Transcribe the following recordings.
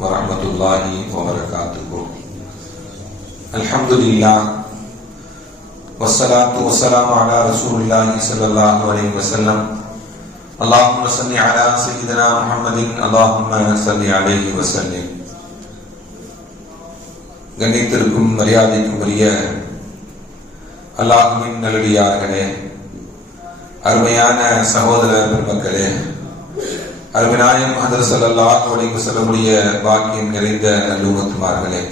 warahmatullahi wabarakatuh. Alhamdulillah wassalatu wassalamu ala Rasulillah sallallahu alaihi wasallam. Allahumma salli ala sayyidina Muhammadin, Allahumma salli alaihi wasallim. கண்ணியத்திற்கும் மரியாதைக்கும் உரிய அல்லாஹ்வின் நல்லடியார்களே, அருமையான சகோதர பெருமக்களே, அருமைநாயகம் ஹதரத் ஸல்லல்லாஹு அலைஹி வஸல்லமுடைய பாக்கியம் நிறைந்த நல்லும்மத்துமார்களே,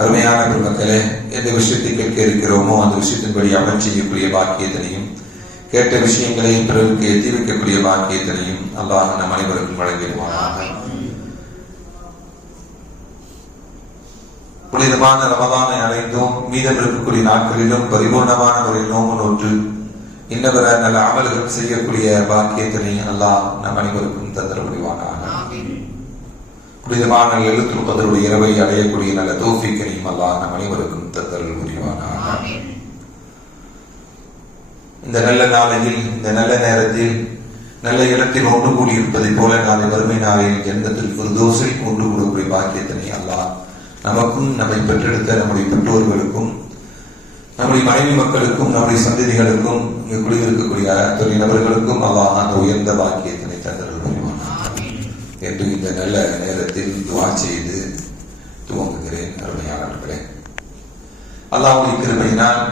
அருமையான பெருமக்களே, எந்த விஷயத்தை கேட்க இருக்கிறோமோ அந்த விஷயத்தின்படி அமல் செய்யக்கூடிய பாக்கியத்தினையும், கேட்ட விஷயங்களையும் பிறருக்கு எத்தி வைக்கக்கூடிய பாக்கியத்தினையும் அல்லாஹ் நம் அனைவருக்கும் வழங்கிடுவானாக. புனிதமான ரமதானை அடைந்தோம். மீதம் இருக்கக்கூடிய நாட்களிலும் பரிபூர்ணமான முறையில் நோம்பு நோற்று இன்னவர நல்ல அமல்கள் செய்யக்கூடிய பாக்கியத்தினை அல்லாஹ் நம் அனைவருக்கும் தந்தர முடிவானாக. புனிதமான எழுத்து கதருடைய இரவை அடையக்கூடிய நல்ல தௌஃபீக்கையும் அல்லாஹ் நம் அனைவருக்கும் தந்தர முடிவானாக. இந்த நல்ல நாளையில், இந்த நல்ல நேரத்தில், நல்ல இடத்தில் ஒன்று கூடியிருப்பதை போல நாளை வறுமை நாளில் ஜன்னத்துல் ஃபிர்தௌஸில் ஒன்று கூடக்கூடிய பாக்கியத்தினை அல்லாஹ் நமக்கும், நம்மை பெற்றெடுத்த நம்முடைய பெற்றோர்களுக்கும், நம்முடைய மனைவி மக்களுக்கும், நம்முடைய சந்ததிகளுக்கும், இங்கு குடியிருக்கக்கூடிய துறை நபர்களுக்கும் அல்லாஹ் அந்த உயர்ந்த பாக்கியத்தினை தந்தருள் புரிவானாக என்று இந்த நல்ல நேரத்தில் துஆ செய்து துவங்குகிறேன். அருமையாளர்களே, அல்லாஹ்வுடைய கிருபையினால்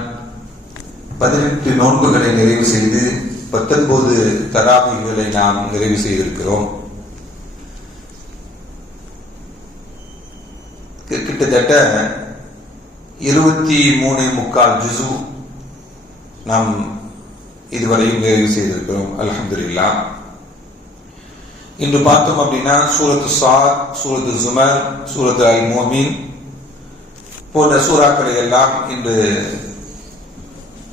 18 நோன்புகளை நிறைவு செய்து 19 தராவீஹ்களை நாம் நிறைவு செய்திருக்கிறோம். கிட்டத்தட்ட 23.25 ஜுஸு நாம் இதுவரையும் நிறைவு செய்திருக்கிறோம். அல்ஹம்துலில்லாஹ். இன்று பார்த்தோம் அப்படின்னா சூரத்து ஸாத், சூரத்து ஸுமர், சூரத்து அல் முஃமின் போன்ற சூறாக்களை எல்லாம் இன்று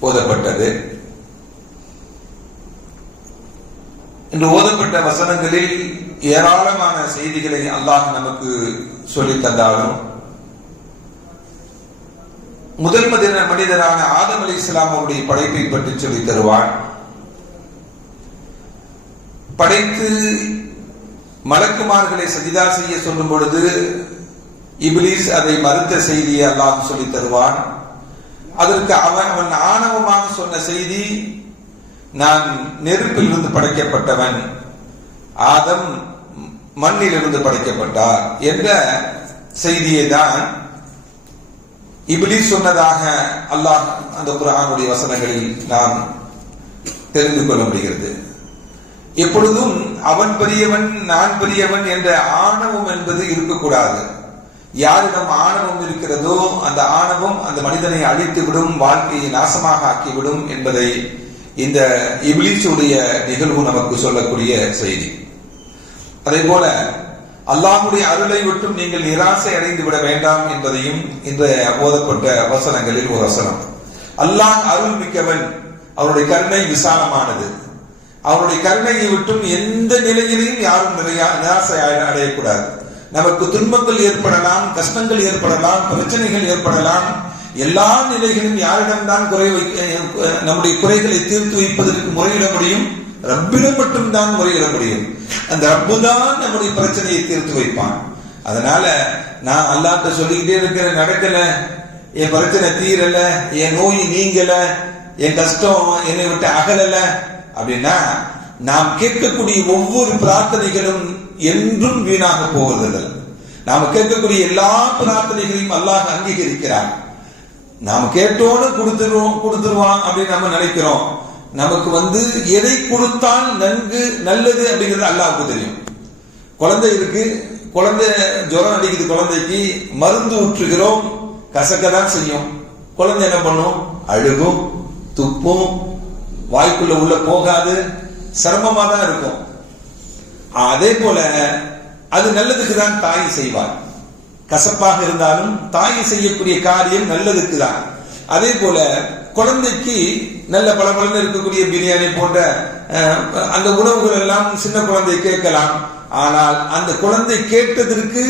ஓதப்பட்டது. இன்று ஓதப்பட்ட வசனங்களில் ஏராளமான செய்திகளை அல்லாஹ் நமக்கு சொல்லி தந்தாலும், முதல் மனிதரான ஆதம் அலைஹிஸ்ஸலாம் அவருடைய படைப்பை பற்றி சொல்லி தருவான். படைத்து மலக்குமார்களை சஜிதா செய்ய சொல்லும் பொழுது இப்லீஸ் அதை மறுத்த செய்தியை அல்லாஹ் சொல்லி தருவான். அதற்கு அவன் ஆணவமாக சொன்ன செய்தி, நான் நெருப்பில் இருந்து படைக்கப்பட்டவன், ஆதம் மண்ணில் இருந்து படைக்கப்பட்டார் என்ற செய்தியை தான் இப்லீஸ் சொன்னதாக அல்லாஹ் அந்த குர்ஆனுடைய வசனங்களில் நாம் தெரிந்து கொள்ள முடிகிறது. எப்பொழுதும் அவன் பெரியவன், நான் பெரியவன் என்ற ஆணவம் என்பது இருக்கக்கூடாது. யாரிடம் ஆணவம் இருக்கிறதோ அந்த ஆணவம் அந்த மனிதனை அழித்துவிடும், வாழ்க்கையை நாசமாக ஆக்கிவிடும் என்பதை இந்த இப்லீஸுடைய நிகழ்வு நமக்கு சொல்லக்கூடிய செய்தி. அதே போல அல்லாஹ்வுடைய அருளை விட்டும் நீங்கள் நிராசை அடைந்து விட வேண்டாம் என்பதையும் இன்றைய ஓதப்பட்ட வசனங்களில் ஒரு வசனம். அல்லாஹ் அருள் மிக்கவன், அவருடைய கருணை விசாலமானது. அவருடைய கருணையை விட்டும் எந்த நிலையிலையும் யாரும் நிராசை அடையக்கூடாது. நமக்கு துன்பங்கள் ஏற்படலாம், கஷ்டங்கள் ஏற்படலாம், பிரச்சனைகள் ஏற்படலாம். எல்லா நிலைகளிலும் யாரிடம்தான் நம்முடைய குறைகளை தீர்த்து வைப்பதற்கு முறையிட முடியும்? ரப்பிடம் மட்டும்தான் முறையிட முடியும். அந்த ரப்பு தான் நம்முடைய பிரச்சனையை தீர்த்து வைப்பான். அதனால நான் அல்லாஹ்ட்ட சொல்லிக்கிட்டே இருக்கிற, நடக்கல, என் பிரச்சனை தீரல, என் நோய் நீங்கல, என் கஷ்டம் என்னை விட்டு அகலல அப்படின்னா நாம் கேட்கக்கூடிய ஒவ்வொரு பிரார்த்தனைகளும் என்றும் வீணாக போவதில்லை. நாம் கேட்கக்கூடிய எல்லா பிரார்த்தனைகளையும் அல்லாஹ் அங்கீகரிக்கிறான். நாம் கேட்டோன்னு கொடுத்துருவான் அப்படின்னு நம்ம நினைக்கிறோம். நமக்கு எதை கொடுத்தால் நல்லது அப்படிங்கிறது அல்லாஹ்வுக்கு தெரியும். குழந்தை இருக்கு, குழந்தை ஜுரம் அடிக்குது, குழந்தைக்கு மருந்து ஊற்றுகிறோம், கசக்கதான் செய்யும். குழந்தை என்ன பண்ணும்? அழுகும், துப்பும், வாய்க்குள்ள உள்ள போகாது, சிரமமா தான் இருக்கும். அதே போல அது நல்லதுக்கு தான் தாய் செய்வார். கசப்பாக இருந்தாலும் தாய் செய்யக்கூடிய காரியம் நல்லதுக்கு தான். அதே போல குழந்தைக்கு நல்ல பலபலன்னு இருக்கக்கூடிய பிரியாணி போன்ற அந்த உணவுகள் எல்லாம் சின்ன குழந்தை கேட்கலாம். ஆனால் அந்த குழந்தை கேட்டதற்கு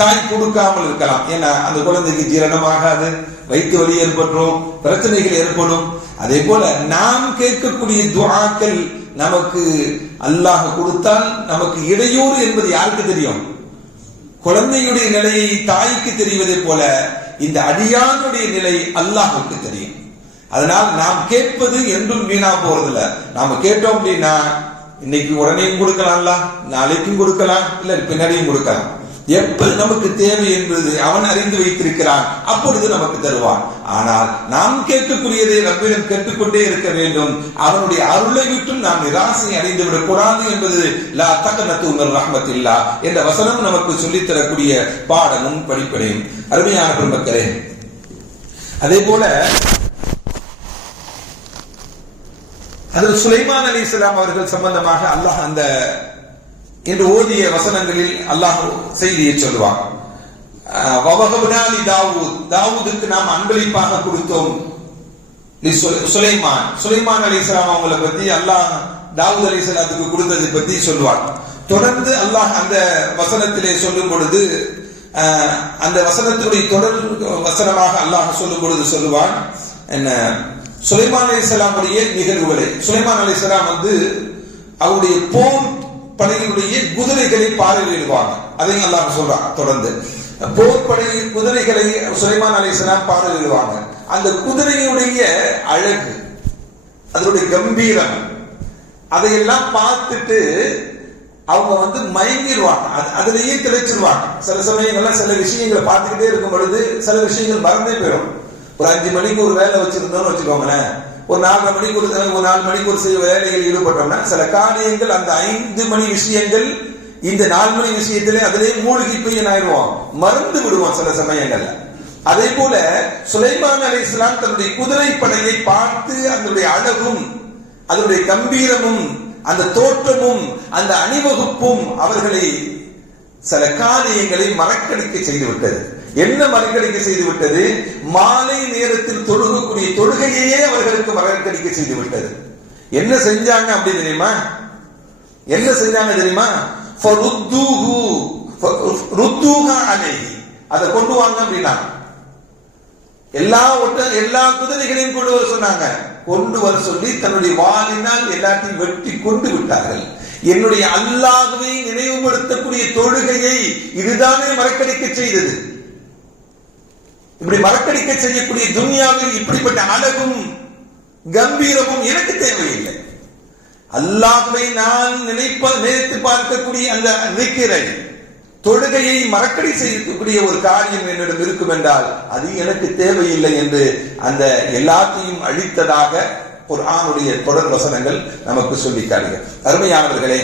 தாய் கொடுக்காமல் இருக்கலாம். ஏன்னா அந்த குழந்தைக்கு ஜீரணமாகாது, வயிற்று வலி ஏற்படும், பிரச்சனைகள் ஏற்படும். அதே போல நாம் கேட்கக்கூடிய துஆக்கள் நமக்கு அல்லாஹ் கொடுத்தால் நமக்கு இடையூறு என்பது யாருக்கு தெரியும்? குழந்தையுடைய நிலையை தாய்க்கு தெரிவதை போல இந்த அடியானுடைய நிலை அல்லாஹ்வுக்கு தெரியும். அதனால் நாம் கேட்பது என்றும் வீணா போறதில்ல. நாம கேட்டோம் அப்படின்னா இன்னைக்கு உடனேயும் கொடுக்கலாம்ல, நாளைக்கும் கொடுக்கலாம், இல்ல பின்னாடியும் கொடுக்கலாம். எப்ப நமக்கு தேவை என்பது அவன் அறிந்து வைத்திருக்கிறான், அப்பொழுது நமக்கு தருவான். ஆனால் நாம் கேட்கக்கூடியதை ரப்பிடம் கேட்டுக்கொண்டே இருக்க வேண்டும். அவனுடைய அருளை விட்டும் நாம் நிராசை அடைந்து விடக்கூடாது என்பது லா தக்னது மின் ரஹ்மத்தில்லா என்ற வசனம் நமக்கு சொல்லித் தரக்கூடிய பாடமும் படிப்படையும். அருமையான பெருமக்களே, அதே போல அதில் சுலைமான் அலைஹிஸ்ஸலாம் அவர்கள் சம்பந்தமாக அல்லாஹ் அந்த என்று ஓதிய வசனங்களில் அல்லாஹ் செய்தியை சொல்லுவான். தாவூதுக்கு நாம் அன்பளிப்பாக கொடுத்தோம். சுலைமான் அலைஹிஸ்ஸலாம் அவங்களை பத்தி அல்லாஹ் தாவூத் அலைஹிஸ்ஸலாத்துக்கு கொடுத்ததை பத்தி சொல்லுவான். தொடர்ந்து அல்லாஹ் அந்த வசனத்திலே சொல்லும் பொழுது, அந்த வசனத்துடைய தொடர் வசனமாக அல்லாஹ் சொல்லும் பொழுது சொல்லுவான் என்ன, சுலைமான் அலைஹிஸ்ஸலாமுடைய நிகழ்வுகளை. சுலைமான் அலைஹிஸ்ஸலாம் அவருடைய போர் படையினுடைய குதிரைகளை பார்வையிடுவாங்க. அதையும் அல்லாஹ் சொல்றான். தொடர்ந்து போர் படையின் குதிரைகளை சுலைமான் அலைஹிஸ்ஸலாம் பார்வையிடுவாங்க. அந்த குதிரையுடைய அழகு, அதனுடைய கம்பீரம், அதையெல்லாம் பார்த்துட்டு அவங்க மயங்கிடுவாங்க, அதிலேயே திளைச்சிருவாங்க. சில சமயங்கள்ல சில விஷயங்களை பார்த்துக்கிட்டே இருக்கும் பொழுது சில விஷயங்கள் மறந்தே போயிடும். ஒரு 5 மணிக்கு ஒரு வேலை வச்சிருந்தோம்னு வச்சுக்கோங்களேன், ஒரு 4 மணிக்கு ஒரு 4 மணிக்கு ஒரு சில வேலைகள் ஈடுபட்டோம்னா சில காரியங்கள் அந்த 5 மணி விஷயங்கள் இந்த 4 மணி விஷயத்திலே அதிலே மூழ்கி போய் ஆயிடுவோம், மறந்து விடுவோம் சில சமயங்கள்ல. அதே போல சுலைமான் அலைஹிஸ்ஸலாம் தன்னுடைய குதிரை படையை பார்த்து அதனுடைய அழகும், அதனுடைய கம்பீரமும், அந்த தோற்றமும், அந்த அணிவகுப்பும் அவர்களை சில காரியங்களை மறக்கடிக்க செய்து விட்டது. என்ன மறக்கடிக்க செய்து விட்டது? மாலை நேரத்தில் தொழுகக்கூடிய தொழுகையே அவர்களுக்கு மறக்கடிக்க செய்து விட்டது. என்ன செஞ்சாங்க அப்படி தெரியுமா? என்ன செஞ்சாங்க தெரியுமா? அதை கொண்டு வாங்க அப்படின்னா எல்லா குதிரைகளையும் கொண்டு வர சொன்னாங்க. கொண்டு வர சொல்லி தன்னுடைய வாளினால் எல்லாத்தையும் வெட்டி கொண்டு விட்டார்கள். என்னுடைய அல்லாஹ்வை நினைவுபடுத்தக்கூடிய தொழுகையை இதுதானே மறக்கடிக்க செய்தது. இப்படி மறக்கடிக்க செய்யக்கூடிய துன்யாவில் இப்படிப்பட்ட அழகும் கம்பீரமும் எனக்கு தேவையில்லை. அல்லாஹ்வை நான் நினைத்து பார்க்கக்கூடிய அந்த நிக்கிறை தொழுகையை மறக்கடி செய்யக்கூடிய ஒரு காரியம் என்னிடம் இருக்கும் என்றால் அது எனக்கு தேவையில்லை என்று அந்த எல்லாத்தையும் அழித்ததாக குர்ஆனுடைய தொடர் வசனங்கள் நமக்கு சொல்லி காட்டுகிறது. அருமையானவர்களே,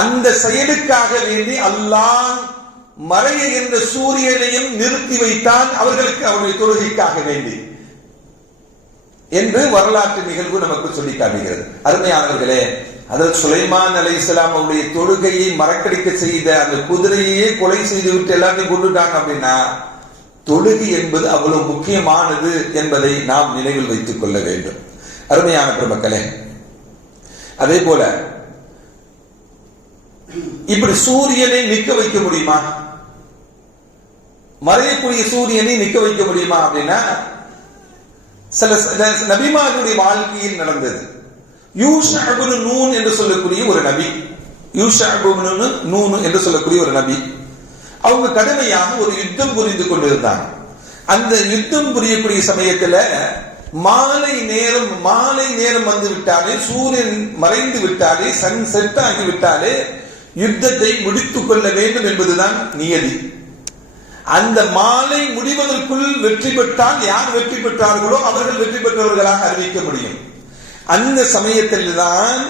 அந்த செயலுக்காக வேண்டி அல்லாஹ் மறைய என்ற சூரியனையும் நிறுத்தி வைத்தான் அவர்களுக்கு, அவருடைய தொழுகைக்காக வேண்டி என்று வரலாற்று நிகழ்வு நமக்கு சொல்லி காட்டுகிறது. அருமையானவர்களே, அதற்கு சுலைமான் அலைஹிஸ்ஸலாம் அவருடைய தொழுகையை மறக்கடிக்க செய்த அந்த குதிரையே கொலை செய்து விட்டு எல்லாத்தையும் கொண்டுட்டாங்க அப்படின்னா தொழுகை என்பது அவ்வளவு முக்கியமானது என்பதை நாம் நினைவில் வைத்துக் கொள்ள வேண்டும். அருமையான பெருமக்களே, அதே போல இப்படி சூரியனை நிற்க வைக்க முடியுமா? மறையக்கூடிய சூரியனை நிற்க வைக்க முடியுமா அப்படின்னா சில நபிமார்களுடைய வாழ்க்கையில் நடந்தது. யூஷா இப்னு நூன் என்று சொல்லக்கூடிய ஒரு நபி, யூஷா இப்னு நூன் என்று சொல்லக்கூடிய ஒரு நபி, அவங்க கடுமையாக ஒரு யுத்தம் புரிந்து கொண்டிருந்தாங்க. அந்த யுத்தம் புரியக்கூடிய சமயத்துல மாலை நேரம் வந்து விட்டாலே, சூரியன் மறைந்து விட்டாலே, சன் செட் ஆகி விட்டாலே யுத்தத்தை முடித்துக் கொள்ள வேண்டும் என்பதுதான் நியதி. அந்த மாலை முடிவதற்குள் வெற்றி பெற்றால் யார் வெற்றி பெற்றார்களோ அவர்கள் வெற்றி பெற்றவர்களாக அறிவிக்க முடியும். அந்த சமயத்தில் தான்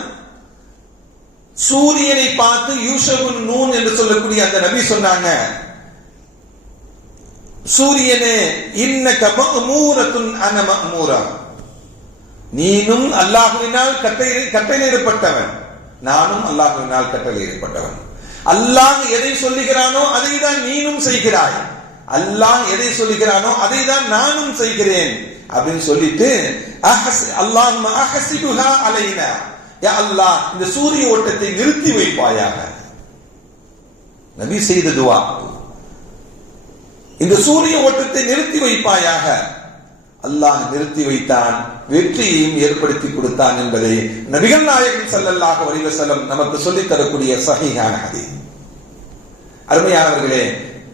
சூரியனை பார்த்து யூஷா இப்னு நூன் என்று சொல்லக்கூடிய அந்த நபி சொன்னாங்க, சூரியனே இன்னக மஅமூரத்துன் அன மஅமூரா, நீனும் அல்லாஹ்வினால் கட்டளையிடப்பட்டவன், நானும் அல்லாஹ்வினால் கட்டளையிடப்பட்டவன். அல்லாஹ் எதை சொல்லுகிறானோ அதை தான் நீனும் செய்கிறாய், அல்லாஹ் எதை சொல்லுகிறானோ அதை தான் நானும் செய்கிறேன் அப்படின்னு சொல்லிட்டு அல்லாஹும்ம அஹ்சிபுஹா அலைனா, யா அல்லாஹ் இந்த சூரிய ஓட்டத்தை நிறுத்தி வைப்பாயாக. நபி செய்த துஆ, இந்த சூரிய ஓட்டத்தை நிறுத்தி வைப்பாயாக. அல்லாஹ் நிறுத்தி வைத்தான், வெற்றியையும் ஏற்படுத்தி கொடுத்தான் என்பதை நபிகள் நாயகம் ஸல்லல்லாஹு அலைஹி வஸல்லம் நமக்கு சொல்லித் தரக்கூடிய சஹீஹான ஹதீஸ். அருமையானவர்களே,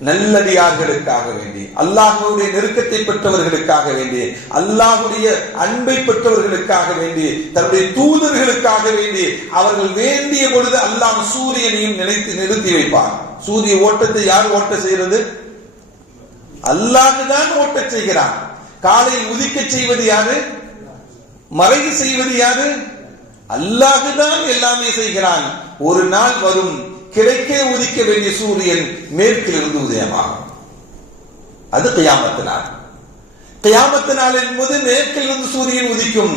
நல்லடியார்களுக்காக வேண்டி, அல்லாஹ்வுடைய நெருக்கத்தை பெற்றவர்களுக்காக வேண்டி, அல்லாஹ்வுடைய அன்பை பெற்றவர்களுக்காக வேண்டி, தன்னுடைய தூதர்களுக்காக வேண்டி அவர்கள் வேண்டிய பொழுது அல்லாஹ் சூரியனையும் நிறுத்தி வைப்பார். சூரிய ஓட்டத்தை யார் ஓட்ட செய்கிறது? அல்லாஹ் தான் ஓட்ட செய்கிறான். காலை உதிக்க செய்வது யாரு? மறைவு செய்வது யாரு? அல்லாஹ் தான் எல்லாமே செய்கிறான். ஒரு நாள் வரும், கிழக்கே உதிக்க வேண்டிய சூரியன் மேற்கிலிருந்து உதயமாகும். அது கியாமத் நாள். கியாமத் நாள் என்பது மேற்கிலிருந்து சூரியன் உதிக்கும்.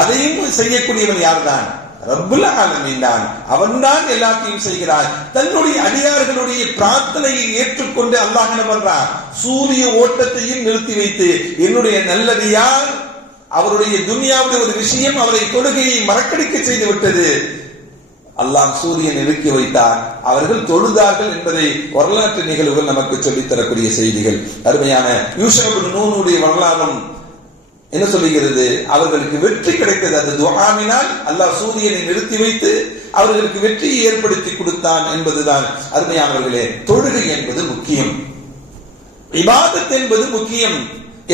அதையும் செய்யக்கூடியவன் யார்தான்? ரப்புல் ஆலமீன் தான். அவன்தான் எல்லாத்தையும் செய்கிறான். தன்னுடைய அடியார்களுடைய பிரார்த்தனையை ஏற்றுக்கொண்டு அல்லாஹ் என்ன பண்றான்? சூரிய ஓட்டத்தையும் நிறுத்தி வைத்து, என்னுடைய நல்லடியார் அவருடைய துன்யாவுடைய ஒரு விஷயம் அவரை தொழுகையை மறக்கடிக்க செய்து விட்டது, அல்லாஹ் சூரியன் இறுக்கி வைத்தார், அவர்கள் தொழுதார்கள் என்பதை வரலாற்று நிகழ்வுகள் நமக்கு சொல்லித் தரக்கூடிய செய்திகள். அருமையான யூசுப் இப்னு நூனுடைய வரலாறும் என்ன சொல்லுகிறது? அவர்களுக்கு வெற்றி கிடைத்தது. அந்த துஆவினால் அல்லாஹ் சூரியனை நிறுத்தி வைத்து அவர்களுக்கு வெற்றியை ஏற்படுத்தி கொடுத்தான் என்பதுதான். அருமையானவர்களே, தொழுகை என்பது முக்கியம், இபாதத் என்பது முக்கியம்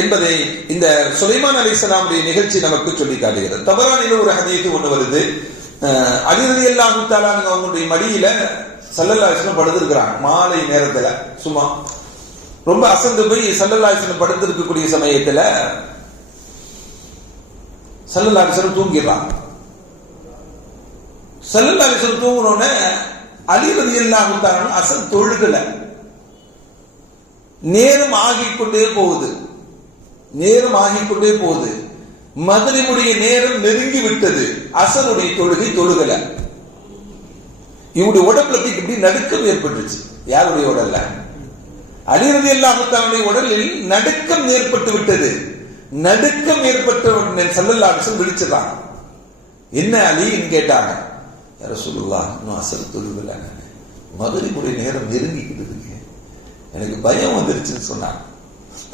என்பதை இந்த சுலைமான் அலைஹிஸ்ஸலாமுடைய நிகழ்ச்சி நமக்கு சொல்லி காட்டுகிறது. தபரானில ஒரு ஹதீஸ் ஒன்று வருது. அலி ரலியல்லாஹு தஆலா அவங்களுடைய மடியில ஸல்லல்லாஹு அலைஹி வஸல்லம் படுத்திருக்கிறாங்க. மாலை நேரத்துல சும்மா ரொம்ப அசந்து போய் ஸல்லல்லாஹு அலைஹி வஸல்லம் படுத்திருக்கக்கூடிய சமயத்துல ஸல்லல்லாஹு அலைஹி வஸல்லம் தூங்கிடுறாங்க. ஸல்லல்லாஹு அலைஹி வஸல்லம் தூங்குனோடனே அலி ரலியல்லாஹு தஆலா அசன் தொழுகல. நேரம் ஆகிக்கொண்டே போகுது, நேரம் ஆகிக்கொண்டே போகுது. மக்ரிபுடைய நேரம் நெருங்கி விட்டது. அசருடைய தொழுகை தொழுகல. இவருடைய உடம்புல இப்படி நடுக்கம் ஏற்பட்டுச்சு. யாருடைய உடல்ல? அலி ரலியல்லாஹு தஆலாவுடைய உடலில் நடுக்கம் ஏற்பட்டு விட்டது. நடுக்கம் ஏற்பட்ட உடனே ஸல்லல்லாஹு அலைஹி வஸல்லம் விழிச்சிட்டாங்க. என்ன அலின்னு கேட்டாங்க. யா ரசூலுல்லாஹ், இன்னும் அசர் தொழுகல, மக்ரிபுடைய நேரம் நெருங்கிக்கிட்டு, எனக்கு பயம் வந்துருச்சுன்னு சொன்னாங்க.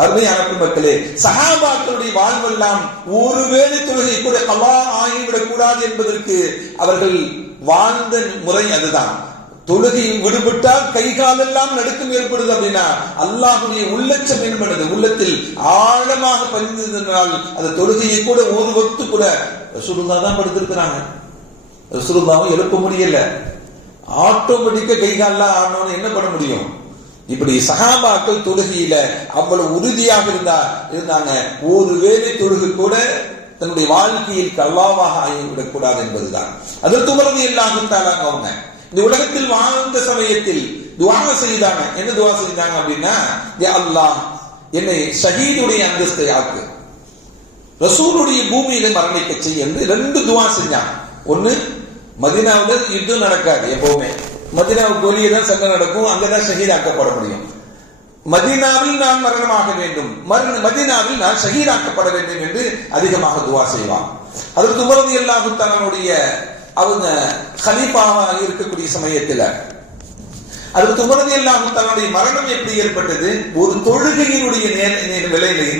அருமையான மக்களே, சஹாபாக்களுடைய வாழ்வெல்லாம் ஒருவேளை தொழுகை கூட கலா ஆகிவிடக் கூடாது என்பதற்கு அவர்கள் வாழ்ந்த முறை அதுதான். தொழுகையும் விடுபட்டால் கை காலெல்லாம் நடுக்கம் ஏற்படுது அப்படின்னா அல்லாஹ்வுடைய உள்ளச்சம் என்பது உள்ளத்தில் ஆழமாக பதிந்ததனால் அந்த தொழுகையை கூட ஒரு வக்து கூட ரசூலுல்லாஹ் தான் படுத்திருக்கிறாங்க. ரசூலுல்லாஹ் எழுப்ப முடியல. ஆட்டோமேட்டிக்கா கை காலெல்லாம் ஆடணும்னு என்ன பண்ண முடியும்? இப்படி சஹாபாக்கள் தொழுகையில அவ்வளவு உறுதியாக இருந்தாங்க. ஒரு வேளை தொழுகை கூட தன்னுடைய வாழ்க்கையில் கல்லாவாக ஆகிவிடக் கூடாது என்பதுதான். அதற்கு உமர் ரலியல்லாஹு தஆலா அவங்க இந்த உலகத்தில் வாழ்ந்த சமயத்தில் துஆ செய்தாங்க. என்ன துஆ செஞ்சாங்க அப்படின்னா, யா அல்லாஹ், என்னை ஷஹீதுடைய அந்தஸ்தை ஆக்கு, ரசூலுடைய பூமியில மரணிக்க செய் என்று ரெண்டு துஆ செஞ்சாங்க. ஒன்னு, மதீனாவில் யுத்தம் நடக்காது, எப்பவுமே மதீனாவுக்கு வெளியே தான் சண்டை நடக்கும், அங்கதான் ஷஹீதாக்கப்பட முடியும். மதீனாவில் நான் மரணமாக வேண்டும், மதீனாவில் நான் ஷஹீதாக்கப்பட வேண்டும் என்று அதிகமாக துஆ செய்வான். அதற்கு உமர் ரலியல்லாஹு தஆலாவுடைய அவங்க கலீஃபாவாக இருக்கக்கூடிய சமயத்தில் அதற்கு உமர் ரலியல்லாஹு தஆலாவுடைய மரணம் எப்படி ஏற்பட்டது? ஒரு தொழுகையினுடைய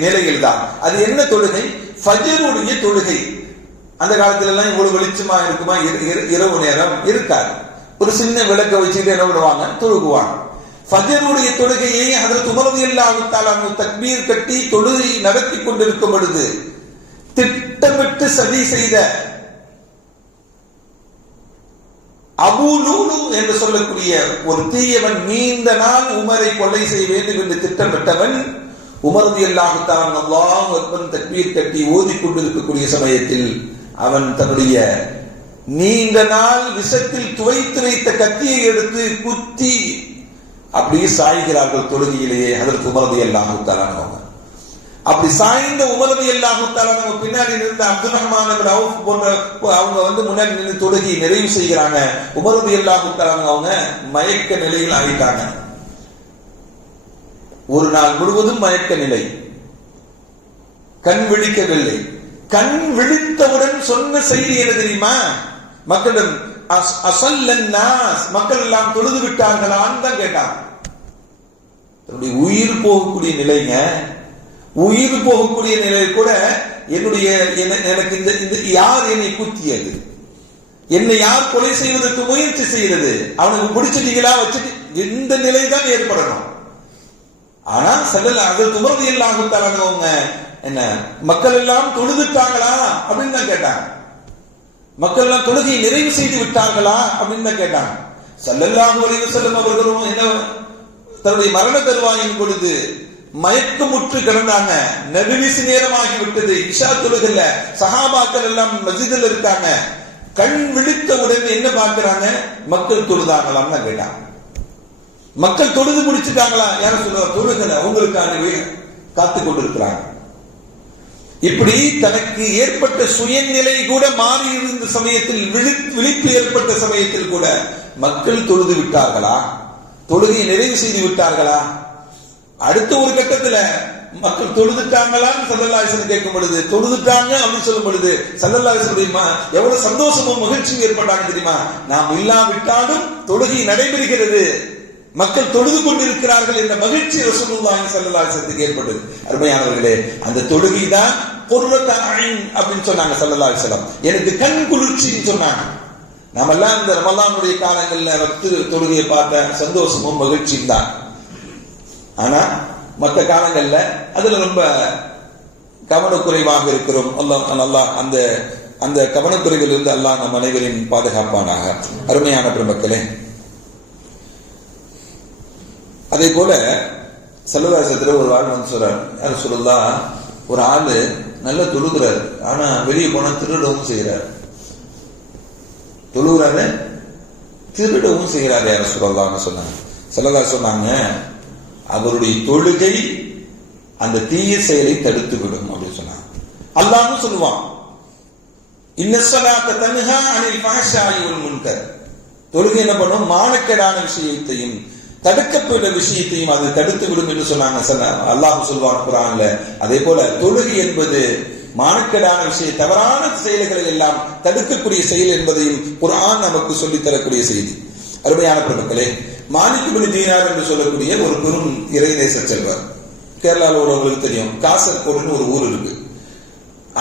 நிலையில் தான். அது என்ன தொழுகை? ஃபஜ்ருடைய தொழுகை. அந்த காலத்துல எல்லாம் இவ்வளவு வெளிச்சமா இருக்குமா? இரவு நேரம் இருக்காது. ஒரு சின்ன விளக்க வச்சுட்டு என்ன விடுவாங்க? தொழுகுவாங்க. ஃபஜ்ருடைய தொழுகையை ஹஜ்ரத் உமர் ரலியல்லாஹு தஆலா தக்பீர் கட்டி தொழுகை நடத்தி கொண்டிருக்கும் பொழுது திட்டமிட்டு சதி செய்த அபூ லூலு என்று சொல்லக்கூடிய ஒரு தீயவன் நீண்ட நாள் உமரை கொலை செய்ய வேண்டும் என்று திட்டமிட்டவன் உமர் ரலியல்லாஹு தஆலா அல்லாஹு அக்பர் தக்பீர் கட்டி ஓதிக் கொண்டிருக்கக்கூடிய சமயத்தில் அவன் தன்னுடைய நீண்ட நாள் விஷத்தில் துவைத்து வைத்த கத்தியை எடுத்து குத்தி அப்படியே சாய்கிறார்கள் தொழுகையிலேயே. ஹஜ்ரத் உமர் ரலியல்லாஹு தஆலா அவங்க அப்படி சாய்ந்த உமர் ரலியல்லாஹு தஆலா அவங்க பின்னாடி இருந்த அப்துல் ரஹ்மான் இப்னு அவுஃப் போன்ற அவங்க முன்னாடி நின்று தொழுகையை நிறைவு செய்கிறாங்க. உமர் ரலியல்லாஹு தஆலா அவங்க மயக்க நிலையில் ஆகிட்டாங்க. ஒரு நாள் முழுவதும் மயக்க நிலை, கண் விழிக்கவில்லை. கண் விழித்தவுடன் சொன்ன செய்தி என்ன தெரியுமா? மக்களிடம் மக்கள் எல்லாம் தொழுது விட்டார்களான்னு தான் கேட்டாங்க. தன்னுடைய உயிர் போகக்கூடிய நிலைங்க, உயிர் போகக்கூடிய நிலையில் கூட எனக்கு இந்த யார் என்னை குத்தியது, என்னை யார் கொலை செய்வதற்கு முயற்சி செய்யறது, அவனுக்கு பிடிச்சிட்டீங்களா வச்சுட்டு இந்த நிலை தான் ஏற்படணும். ஆனா ஹஜ்ரத் உமர் ரலியல்லாஹு தஆலா அவங்க என்ன மக்கள் எல்லாம் தொழுதுட்டாங்களா அப்படின்னு தான் கேட்டாங்க. மக்கள் எல்லாம் தொழுகையை நிறைவு செய்து விட்டார்களா அப்படின்னு தான் கேட்டாங்க. ஸல்லல்லாஹு அலைஹி வஸல்லம் அவர்களும் என்ன தன்னுடைய மரண தருவாயின் பொழுது மயக்கமுற்று கிடந்தாங்க. நடுவிசு நேரமாகி விட்டது. இஷா தொழுகல. சஹாபாக்கள் எல்லாம் மஸ்ஜிதில் இருக்காங்க. கண் விழித்த உடனே என்ன பார்க்கிறாங்க? மக்கள் தொழுதாங்களான்னு கேட்டாங்க. மக்கள் தொழுது முடிச்சுட்டாங்களா? யாரும் சொல்லுவா தொழுகல, அவங்களுக்காகவே காத்து கொண்டிருக்கிறாங்க. இப்படி தனக்கு ஏற்பட்ட சுயநிலை கூட மாறி இருந்த சமயத்தில், விழிப்பு ஏற்பட்ட சமயத்தில் கூட மக்கள் தொழுது விட்டார்களா? தொழுகையை நிறைவு செய்து விட்டார்களா? அடுத்த ஒரு கட்டத்துல மக்கள் தொழுதுட்டாங்களான்னு ஸல்லல்லாஹு அலைஹி வஸல்லம் கேட்கும் பொழுது, தொழுதுட்டாங்க அப்படின்னு சொல்லும் பொழுது ஸல்லல்லாஹு அலைஹி வஸல்லம் எவ்வளவு சந்தோஷமும் மகிழ்ச்சியும் ஏற்பட்டாங்க தெரியுமா? நாம் இல்லாவிட்டாலும் தொழுகை நடைபெறுகிறது, மக்கள் தொழுது கொண்டிருக்கிறார்கள் என்ற மகிழ்ச்சி ரசூலுல்லாஹி ஸல்லல்லாஹு அலைஹி வஸல்லம் ஏற்பட்டது. அருமையானவர்களே, அந்த தொழுகை தான் குர்ரத்து ஐன் அப்படின்னு சொன்னாங்க ஸல்லல்லாஹு அலைஹி வஸல்லம். எனக்கு கண் குளிர்ச்சின்னு சொன்னாங்க. நாமெல்லாம் இந்த ரமலானுடைய காலங்கள்ல தொழுகையை பார்த்த சந்தோஷமும் மகிழ்ச்சியும் தான். ஆனா மற்ற காலங்கள்ல அதுல ரொம்ப கவனக்குறைவாக இருக்கிறோம். அல்லாஹ் அந்த கவனக்குறைவில் இருந்து அல்லாஹ் நம் அனைவரின் பாதுகாப்பானாக. அருமையான பெருமக்களே, அதே போல ஸல்லல்லாஹு அலைஹி வஸல்லம் ஒரு ஆள் வந்து சொல்றாரு, யார் சொல்லலாம், ஒரு ஆளு நல்லா தொழுகிறாரு, ஆனா வெளியே போனா திருடவும் செய்யறாரு. தொழுகிறாரு, திருடவும் செய்யறாரு. யார் சொல்லலாம்னு சொன்னாங்க. ஸல்லல்லாஹு சொன்னாங்க, அவருடைய தொழுகை அந்த தீய செயலை தடுத்து விடும் அப்படின்னு சொன்னாங்க. அல்லாஹ்வும் சொல்லுவான், இன்னஸ்ஸலாத்த தன்ஹா அனில் ஃபஹ்ஷாஇ வல் முன்கர். தொழுகை என்ன பண்ணும்? மானக்கேடான விஷயத்தையும் தடுக்கப்பட்ட விஷயத்தையும் அது தடுத்து விடும் என்று சொன்னாங்க. அல்லாஹ் சொல்வான் குர்ஆன்ல. அதே போல தொழுகை என்பது மானக்கேடான விஷயம், தவறான செயல்களை எல்லாம் தடுக்கக்கூடிய செயல் என்பதையும் குர்ஆன் நமக்கு சொல்லித் தரக்கூடிய செய்தி. அருமையான பெருமக்களே, மாலிக் இப்னு தீனார் என்று சொல்லக்கூடிய ஒரு பெரும் இறைநேச செல்வர், கேரளாவில் உள்ளவங்களுக்கு தெரியும், காசர்கோடுன்னு ஒரு ஊர் இருக்கு.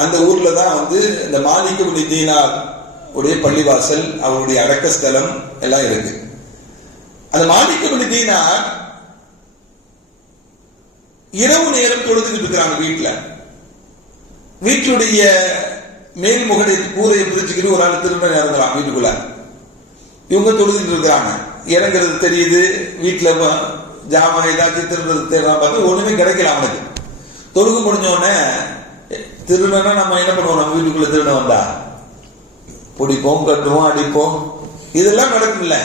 அந்த ஊர்ல தான் வந்து இந்த மாலிக் இப்னு தீனார் உடைய பள்ளிவாசல், அவருடைய அடக்க ஸ்தலம் எல்லாம் இருக்கு. அந்த மாலிக் இப்னு தீனார் இரவு நேரம் தொழுதுகிட்டு இருக்கிறாங்க வீட்டுல. வீட்டுடைய மேல் முகடை கூரையை பிரிச்சுக்கிட்டு ஒரு ஆள் திருடன் இறங்குறான் வீட்டுக்குள்ள. இவங்க தொழுதுகிட்டு இருக்கிறாங்க. இறங்குறது தெரியுது, வீட்டுல ஜாமான் ஏதாச்சும் திருடுறது தேடுறான், பார்த்து ஒண்ணுமே கிடைக்கல அவனுக்கு. தொழுகு முடிஞ்ச உடனே திருடனா நம்ம என்ன பண்ணுவோம்? நம்ம வீட்டுக்குள்ள திருட வந்தா பிடிப்போம், கட்டுவோம், அடிப்போம், இதெல்லாம் நடக்கும்ல.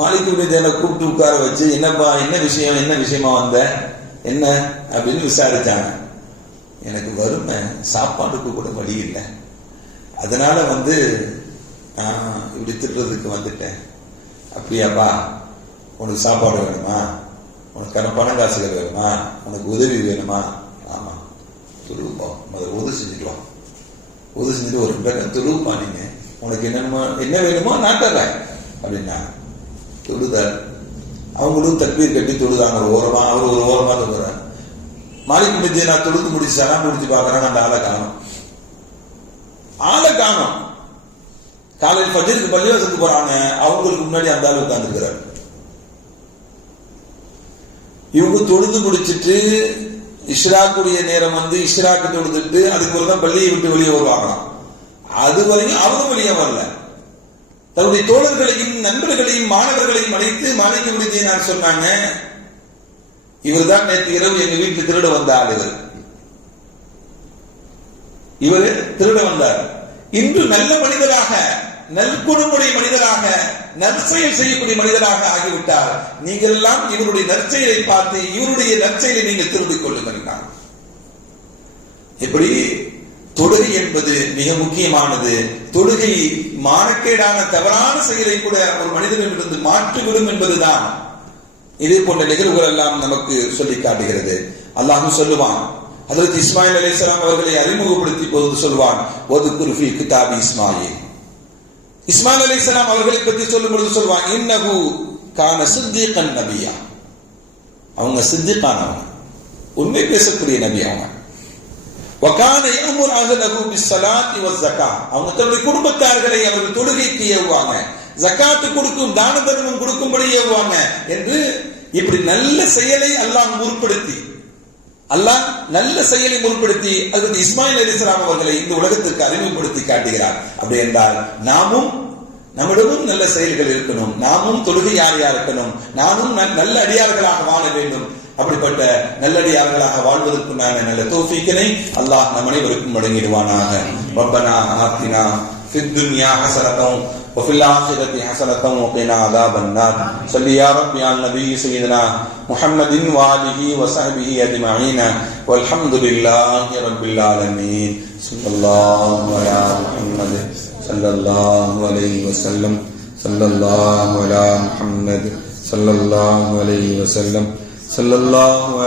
மாலிக் இப்னு தீனார் கூப்பிட்டு உட்கார வச்சு, என்னப்பா, என்ன விஷயமா வந்த, என்ன அப்படின்னு விசாரிச்சாங்க. எனக்கு வறுமை, சாப்பாட்டுக்கு கூட வழி இல்லை, அதனால வந்து இப்படி திட்டுறதுக்கு வந்துட்டேன். அப்படியாப்பா, உனக்கு சாப்பாடு வேணுமா? உனக்கான பணம் காசுகள் வேணுமா? உனக்கு உதவி வேணுமா? ஆமா, துருப்பா, முதல்ல உதவி செஞ்சுட்டு வா. உதவி செஞ்சுட்டு ஒரு 2 பேர் துருப்பா, நீங்க உனக்கு என்ன வேணுமோ நான் தர்றேன் அப்படின்னா தொழுதார். அவங்களும் தக்பீர் கட்டி தொழுதாங்க. ஒரு ஓரமா, அவர் ஒரு ஓரமா தொழுறாரு. மாலிக் இப்னு தீனார் தொழுது முடிச்சாரா, முடிச்சு பாக்குறாங்க, அந்த ஆளை காணோம். காலையில் ஃபஜ்ருக்கு பள்ளிவாசலுக்கு போறாங்க, அவங்களுக்கு முன்னாடி அந்த ஆள் உட்கார்ந்துருக்கிறார். இவங்க தொழுது முடிச்சுட்டு இஷ்ராக்குடைய நேரம் வந்து இஷ்ராக்கு தொழுதுட்டு அதுக்கு ஒரு தான் பள்ளியை விட்டு வெளியே வருவாங்களாம். அது வரைக்கும் அவரும் வெளியே வரல. தன்னுடைய தோழர்களையும் நண்பர்களையும் மாணவர்களையும் அழைத்து மாலிக் இப்னு தீனார் சொன்னாங்க, இவர் தான் நேற்று இரவு எங்க வீட்டுல திருட வந்த ஆள். இவர் திருட வந்தார். இன்று நல்ல மனிதராக, நற்குணமுடைய மனிதராக, நற்செயல் செய்யக்கூடிய மனிதராக ஆகிவிட்டார். நீங்கள் எல்லாம் இவருடைய நற்செயலை பார்த்து இவருடைய நற்செயலை நீங்கள் திருடிக் கொள்ளுங்கள். எப்படி தொழுகை என்பது மிக முக்கியமானது. தொழுகை மானக்கேடான தவறான செயலை கூட ஒரு மனிதனிடமிருந்து மாற்றிவிடும் என்பதுதான் இதே போன்ற நிகழ்வுகள் எல்லாம் நமக்கு சொல்லி காட்டுகிறது. அல்லாஹ் சொல்லுவான், ஹஜ்ரத் இஸ்மாயில் அலைஹிஸ்ஸலாம் அவர்களை அறிமுகப்படுத்தி போது சொல்வான், வதுகுர் ஃபீ கிதாபி இஸ்மாயில். இஸ்மாயில் அலைஹிஸ்ஸலாம் அவர்களை பற்றி சொல்லும் பொழுது சொல்வான், இன்னஹு கான சித்திகன் நபியா. அவங்க சித்திகானவங்க, உண்மை பேசக்கூடிய நபி அவங்க. வகான யஅமுர் அஹ்லஹு பிஸ்ஸலாத்தி வஸ்ஸகாத். அவங்க தன்னுடைய குடும்பத்தார்களை அவர்கள் தொழுகைக்கு ஏவுவாங்க, ஜகாத்து கொடுக்கும், தான தர்மம் கொடுக்கும்படி ஏவுவாங்க என்று இப்படி நல்ல செயலை அல்லாஹ் முற்படுத்தி நல்ல செயலை முற்படுத்தி அதற்கு இஸ்மாயில் அலைஹிஸ்ஸலாம் அவர்களை இந்த உலகத்திற்கு அறிமுகப்படுத்தி காட்டுகிறார். அப்படி என்றால் நம்மிடமும் நல்ல செயல்கள் இருக்கணும், நாமும் தொழுகையாளியா இருக்கணும், நானும் நல்ல அடியார்களாக வாழ வேண்டும். அப்படிப்பட்ட நல்லடியார்களாக வாழ்வதற்குண்டான நல்ல தௌஃபீக்கினை அல்லாஹ் நம் அனைவருக்கும் வழங்கிடுவானாக. ரப்பனா ஆத்தினா ஃபித் துன்யா ஹஸனத்தன் وفي الآخرة حسنة وقنا عذاب النار. صل يا رب على النبي سيدنا محمد وآله وصحبه أجمعين والحمد لله رب العالمين. صلى الله على محمد صلى الله عليه وسلم. صلى الله على محمد صلى الله عليه وسلم. صلى الله على